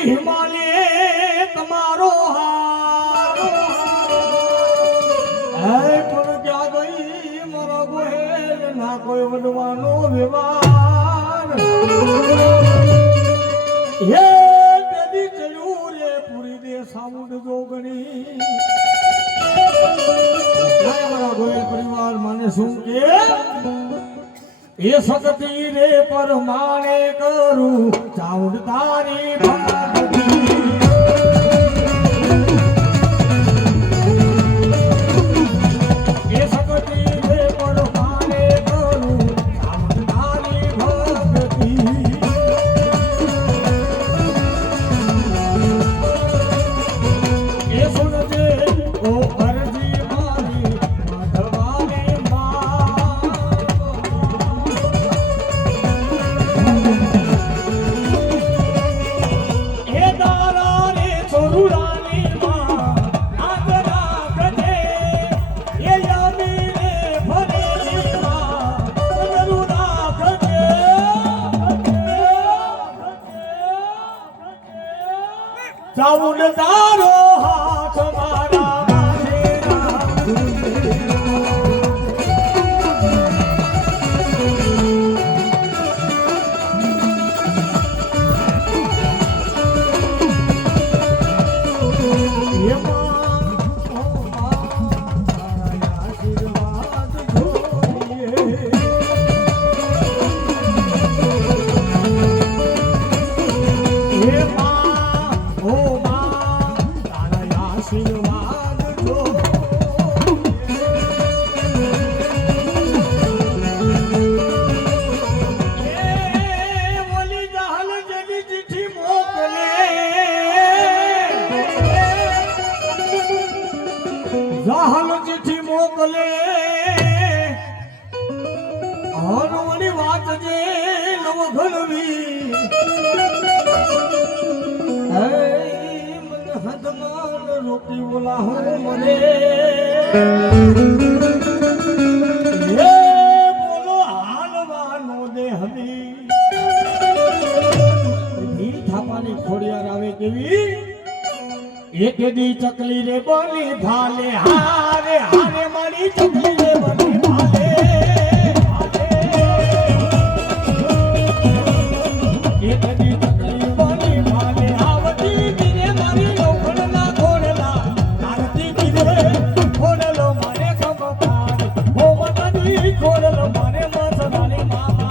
હિમાલય તમારો પણ ક્યાં ગઈ મારા ગોહેલ ના કોઈ વડવાનો વ્યવહાર હે તેદી ચડ્યું રે પૂરી દે સાઉન્ડ જોગણી મારા ગોહેલ પરિવાર મને શું કે એ શક્તિ રે પરમાણે કરું ચાઉડ તારી ભક્તિ એ શક્તિ રે પરમાણે કરું ચાઉડ તારી ભક્તિ એ સુનજે ઓ અરજી મારી માધવાને ચાઉડ તારો હાથ મારા જાહલ ચિઠ્ઠી મોકલે હરવણી વાત જે નવ ઘડવી મને હદમાન રોકી બોલા હો મને બોલો હાલવાનો દે હમી થાપાની ખોડિયાર આવે કેવી એક દી ચકલી રે બની ભાલે હારે હારે મારી ચકલી રે બની ભાલે એક દી ચકલી બની ભાલે આવતી દીને મારી લોખંડ ના ખોડલા આરતી દીને ખોડલો મારે ખબર હો મતની ખોડલો મારે મસલાની મામા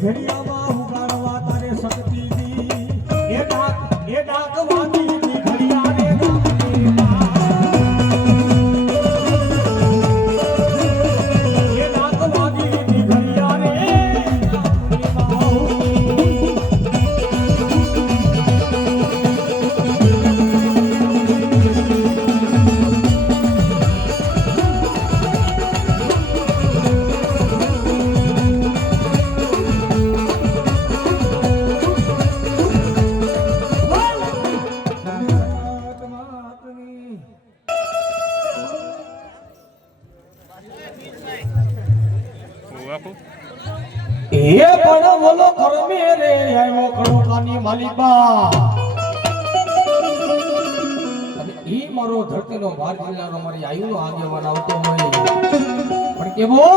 ઘડિયામાં ઉગાડવા તારે શક્તિ દી એ ડાક વાગી ની ઘડિયા રે ગામની માં એ ડાક વાગી ની ઘડિયા રે ગામની માં એ પણ બોલો કરમે રે આવ્યો કડોકાની માલિબા અને ઈ મારો ધરતીનો ભાર જિલ્લાનો મારી આયુનો આગેવાન આવતો હોય પણ કેવો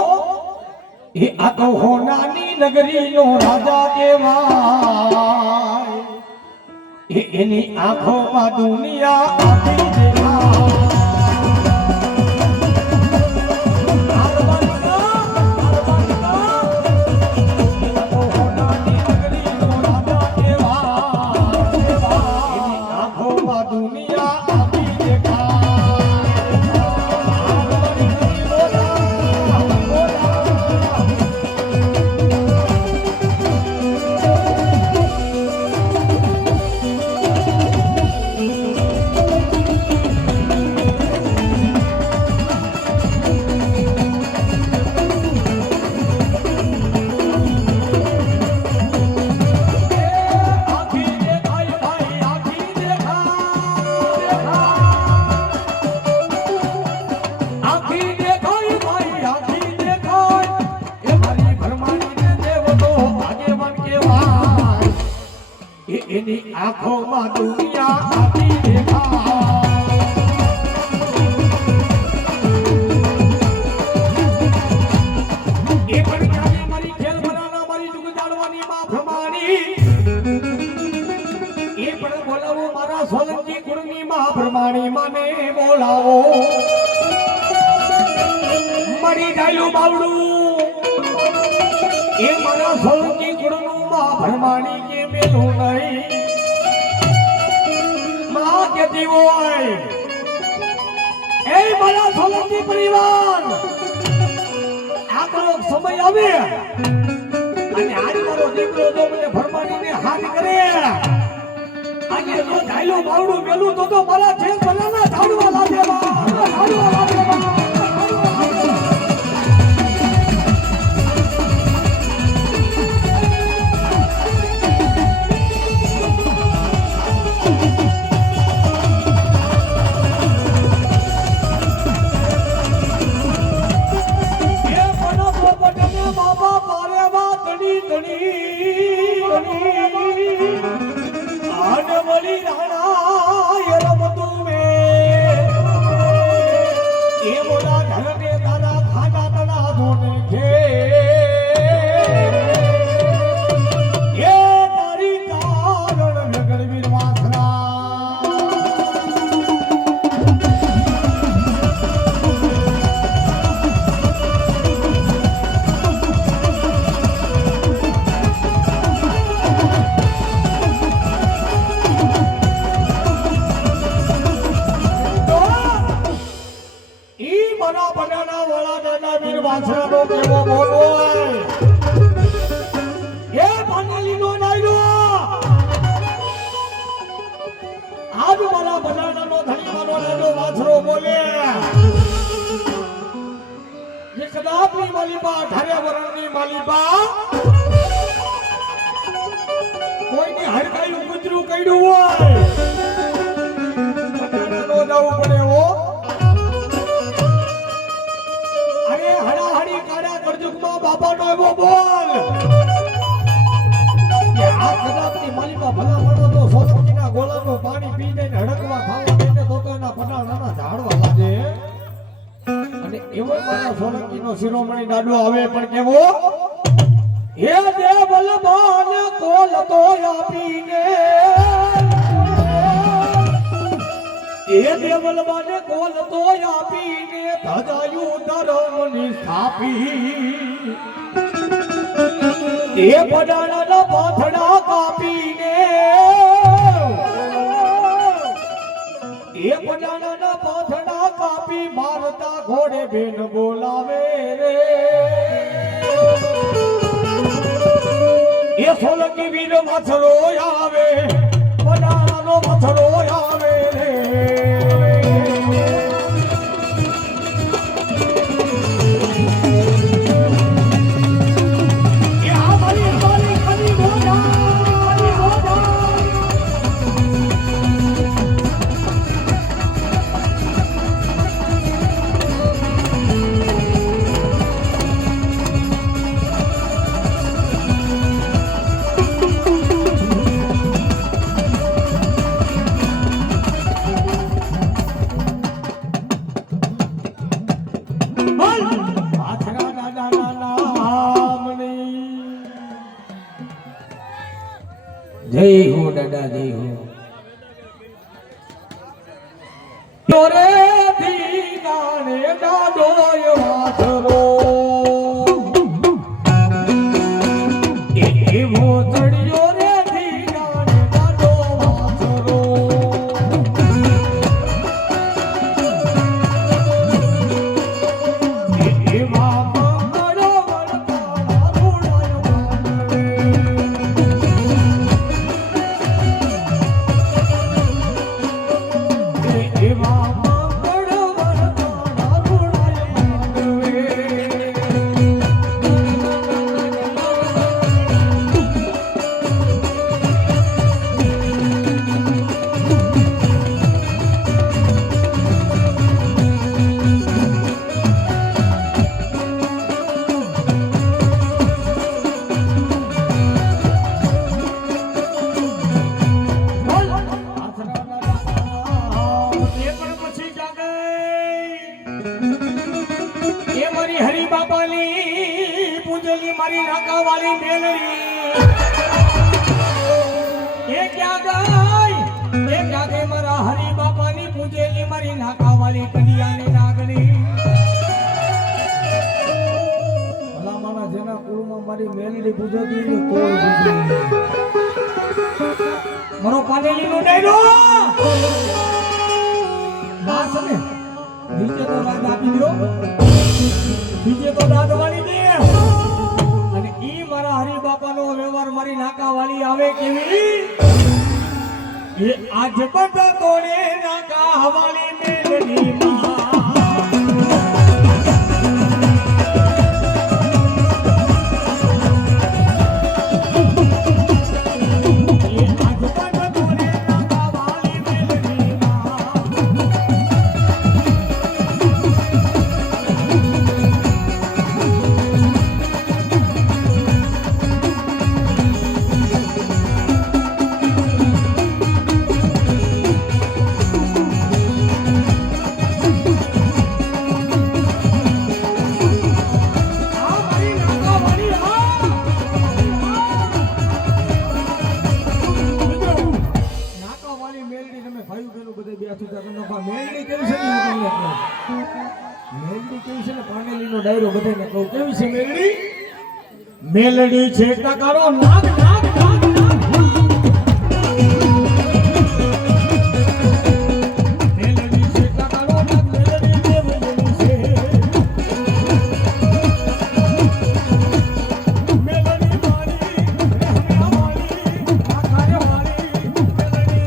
એ આ તો હોનાની નગરીનો રાજા કહેવાય એની આંખોમાં દુનિયા આખી દેખાય એની આંખોમાં દુનિયા આખી દેખાય એ પણ ક્યારે મારી ખેલ બનાના મારી જુગ જાળવાની માં ભ્રમાણી એ પણ બોલાવો મારા સોલંકી કુળની માં ભ્રમાણી માને બોલાવો મારી ડાયલું બાવડું એ મારા સોલંકી કુળનું માં ભ્રમાણી કે મેલું નહીં માં કેતી હોય એ મારા સોલંકી પરિવાર આપણો સમય આવે અને આજ મારો દીકરો જો મને ભરમાણીને હાથ કરે આજે જો ધાયલો બાવડું મેલું તો મારા જેલ બનાના ધાડવા લાગે ધાડવા લાગે વાછરાનો કેવો બોલો એ પાનેલીનો નાયરો આજ મારા બનાનાનો ધણીવાનો નાનો વાછરો બોલે જે કદાપની માલિબા ધારે વરણની માલિબા કોઈની હડકાયું કૂતરું કઈડું હોય બનાનાનો જવું પડે હો બાપાનો એવો બોલ કે આ કદાપની માલિકા ભલા મળો તો સોચીના ગોળાનો પાણી પી જઈને હડકવા ખાવા દેને તો એના પટાણાના ઝાડવા લાગે અને એવો મારા સોલંકીનો શિરોમણી દાડો આવે પણ કેવો હે દેવલ માન કોલ તો આપીને એ દેવલ માને કોલ તો આપીને ધજાયું ધર્મની સ્થાપી એ પડાણાના પાથડા કાપીને એ પડાણાના પાથડા કાપી મારતા ઘોડે બેન બોલાવે રે એ સોલંકી વીર મથરો આવે પડાણાનો મથરો આવે રે જય હો દાદા જય હો તોરે દીનાને દાદો વાથરો એવો ચડિયો રે દીનાને દાદો વાથરો એવા મંગળો વરતા રૂડાયો હરી બાપાની પૂજેલી મારી નાકાવાળી મેલડી એ ક્યાં ગઈ મારા હરી બાપાની પૂજેલી મારી નાકાવાળી કન્યાની નાગણી ભલા મારા જેના કુળમાં મારી મેલડી પૂજતી ને કોઈ પૂજતી મારો પાનેલીનો ડાયરો માસ ને નીચે તો રાગ આપી દો બીજે તો દાદવાળી દે અને ઈ મારા હરી બાપાનો વ્યવહાર મારી નાકાવાળી આવે કેવી એ આજ બધા તોડે નાકાવાળી મેલડી મેલડી છે ટકારો નાગ નાગ નાગ મેલડી છે ટકારો નાગ મેલડી દેવલી છે મેલડી વાળી રહેણા વાળી આખારે વાળી મેલડી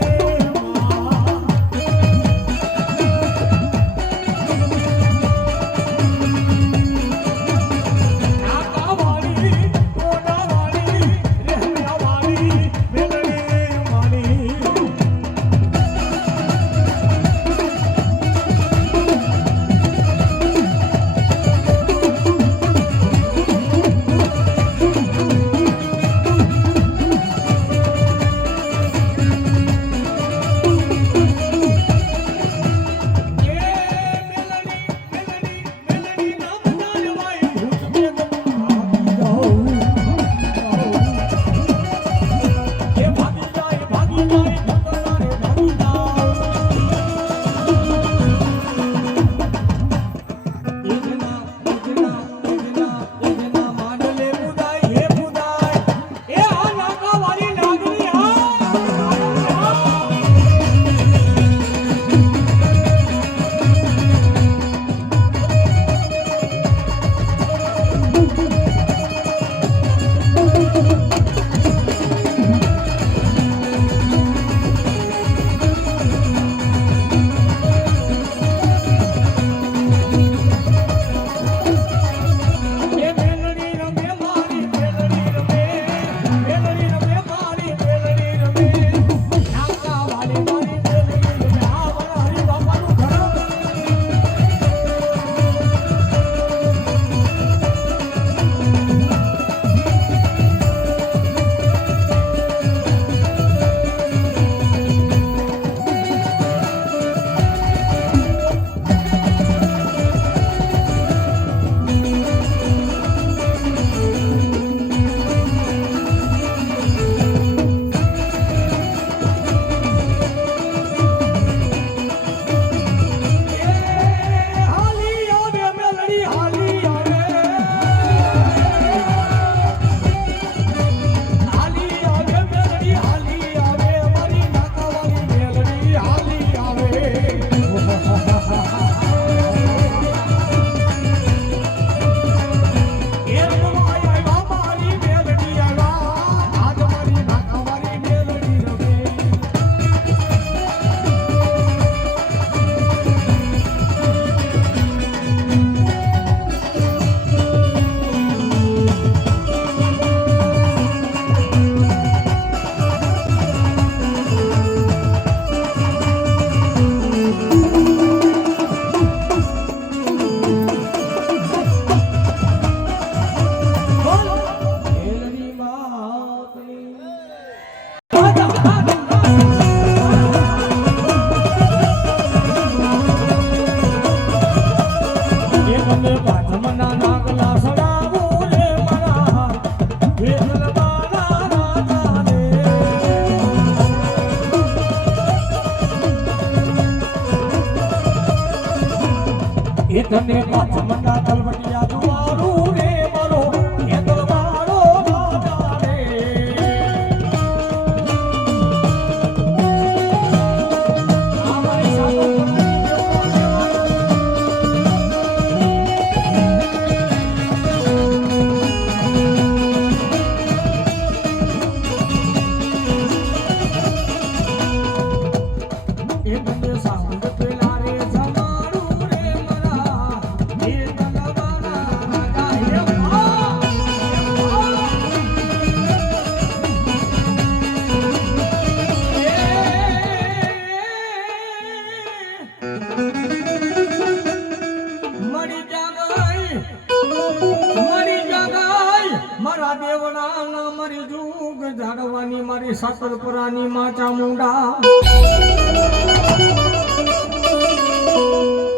દેવડાના મારી જુગ જાડવાની મારી સાતલપરાની માં ચામુંડા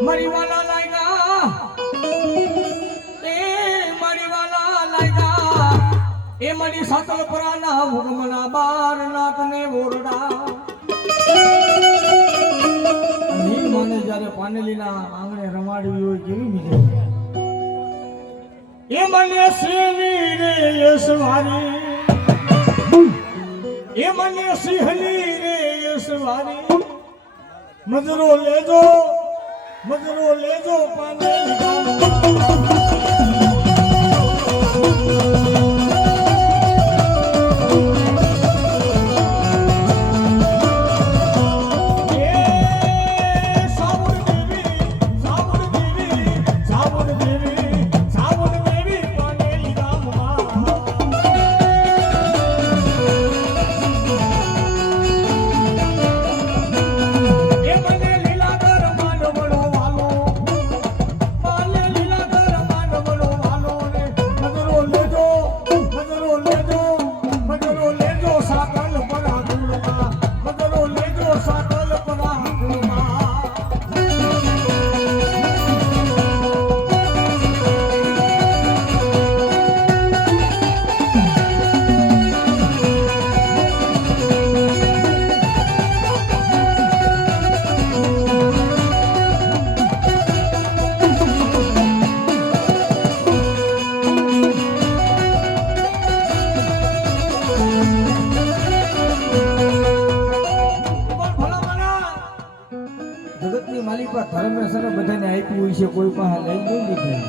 મારી વાલા લાગ્યા એ મારી વાલા લાગ્યા એ મારી સાતલપરાના ભૂગમના બારનાથને ઓરડા મને જ્યારે પાનેલીના આંગણે રમાડવી હોય કેવી બીજે એ મને સિંહની રે યશવારી એ મને સિંહની રે યશવારી મજરો લેજો પાનેલી જગતની માલિકા ધર્મેશ્વરે બધાને આપ્યું હોય છે કોઈ પાસે લઈ નહીં લીધું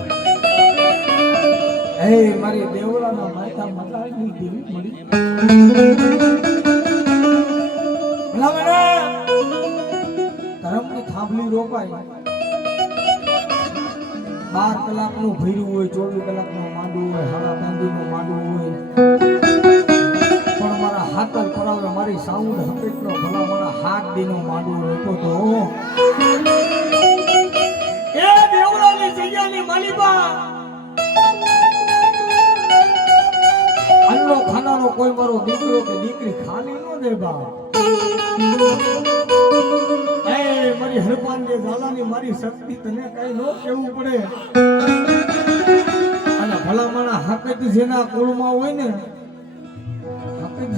હે મારી દેવળાના માતા મતાની દેવી મળી ભલામણા ધર્મની થાંભલી રોપાય 12 કલાકનું ભર્યું હોય 24 કલાકનું માંડવું હોય હાડા ગાંધીનું માંડવું હોય પણ મારા હાથલ પરાવે મારી સાઉન્ડ હપેટનો ભલામણા હાથ દીનો માંડવું રોપો તો એ દેવળાની જગ્યાની માલિકા અલ્લો ખાનારો કોઈ મારો દીકરો કે દીકરી ખાલી ન દે બા એ મારી હરપાનને ઝાલાની મારી શક્તિ તને કઈ નો કેવું પડે અને ભલામણા હકત જેના કુળમાં હોય ને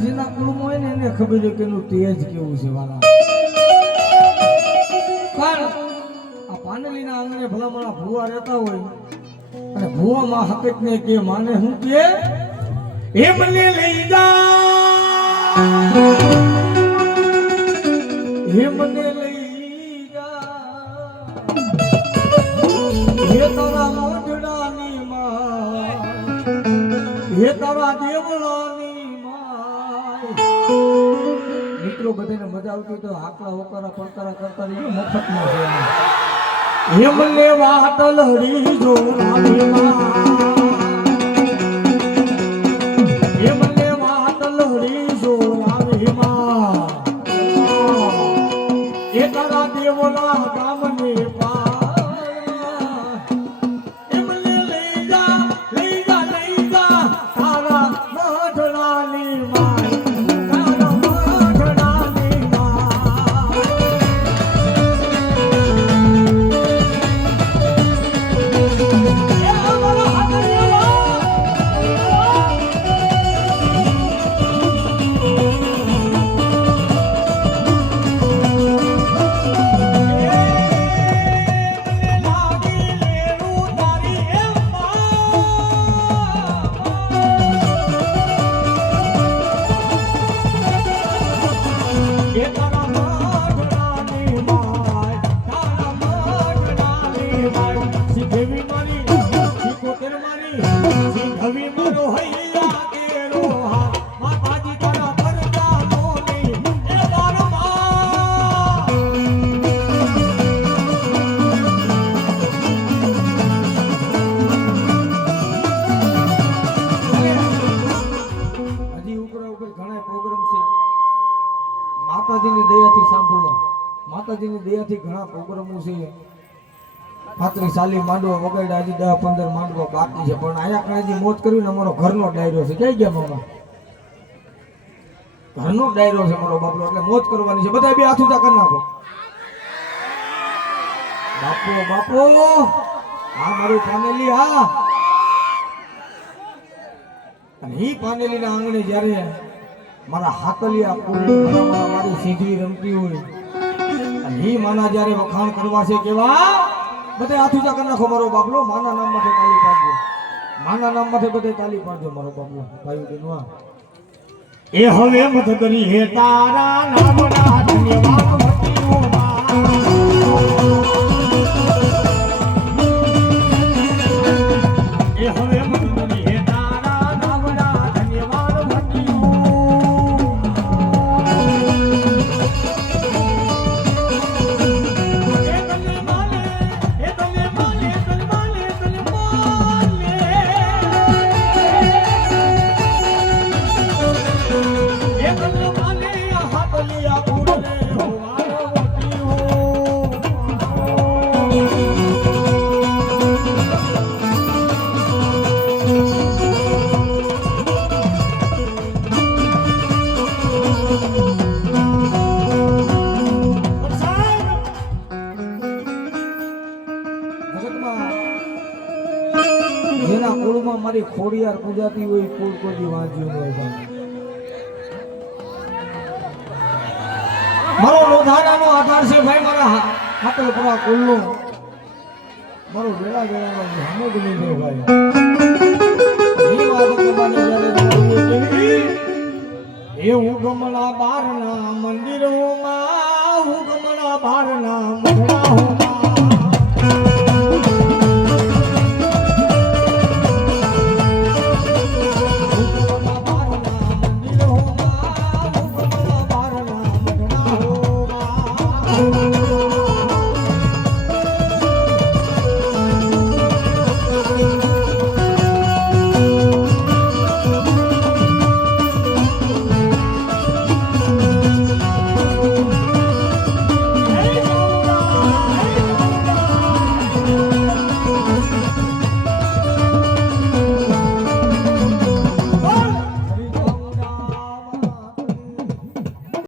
જેના કુળમાં હોય ને એને ખબર છે કે એનું તેજ કેવું છે વાલા પણ આ પાનેલીના આંગણે ભલામણા ભુવા રહેતા હોય અને ભુવામાં હકત ને કે માને હું કે એ મને લઈ જા હે મને લઈ જા હે તારા મોઢડાની માં હે તારા દેવળાની મિત્રો બધાને મજા આવતી તો આકડા ઓકરા પડકારા કરતા રહીએ મફતમાં છે હે મને વાતલ હરી જો હે મને વાતલ હરી જો એ તારા દેવલા ગામને માતાજીની દયાથી ઘણા પ્રોગ્રામો છે 35 40 માંડવા વગાડ્યા, હજી 10 15 માંડવા બાકી છે, પણ આયા કણે જે મોત કર્યું ને અમારો ઘરનો ડાયરો છે. જઈ ગયા મામા, ઘરનો ડાયરો છે મારો બાપલો, એટલે મોત કરવાની છે. બધા બે હાથ ઊંચા કરી નાખો. બાપો બાપો, આ મારું પાનેલી. હા, અને ઈ પાનેલીના આંગણે જ્યારે મારા હાકલિયા કુળ મારી સીધવી રમતી હોય અને ઈ માના જ્યારે વખાણ કરવા છે, કેવા બધે હાથ ઊંચા કરી નાખો મારો બાપલો. માના નામ માટે તાલી પાડજો, માના નામ માટે બધે તાલી પાડજો મારો બાપલો. ભાઈ બહેનો, એ હવે મત કરી હે તારા નામના ધન્યવાદ મતીઓ એ હવે મત કરી હે તારા નામના ધન્યવાદ મતીઓ એ તને માલે એ તને માલે તને માલે તને માલે એ તને માલે હાથલિયા ઉડે હોવાનો મતીઓ જેના કુળમાં મારી ખોડિયાર પૂજાતી હોય, કુળ કોઈ વાંચ્યું હોય ભાઈ. મારો લોધારાનો આધાર છે ભાઈ, મારા હાકલપુરા કુળનો મારો વેલા વેલાનો હમદ નહીં છે ભાઈ. એ વાત કરવાની જ્યારે એ હું ગમણા બારના મંદિરોમાં, હું ગમણા બારના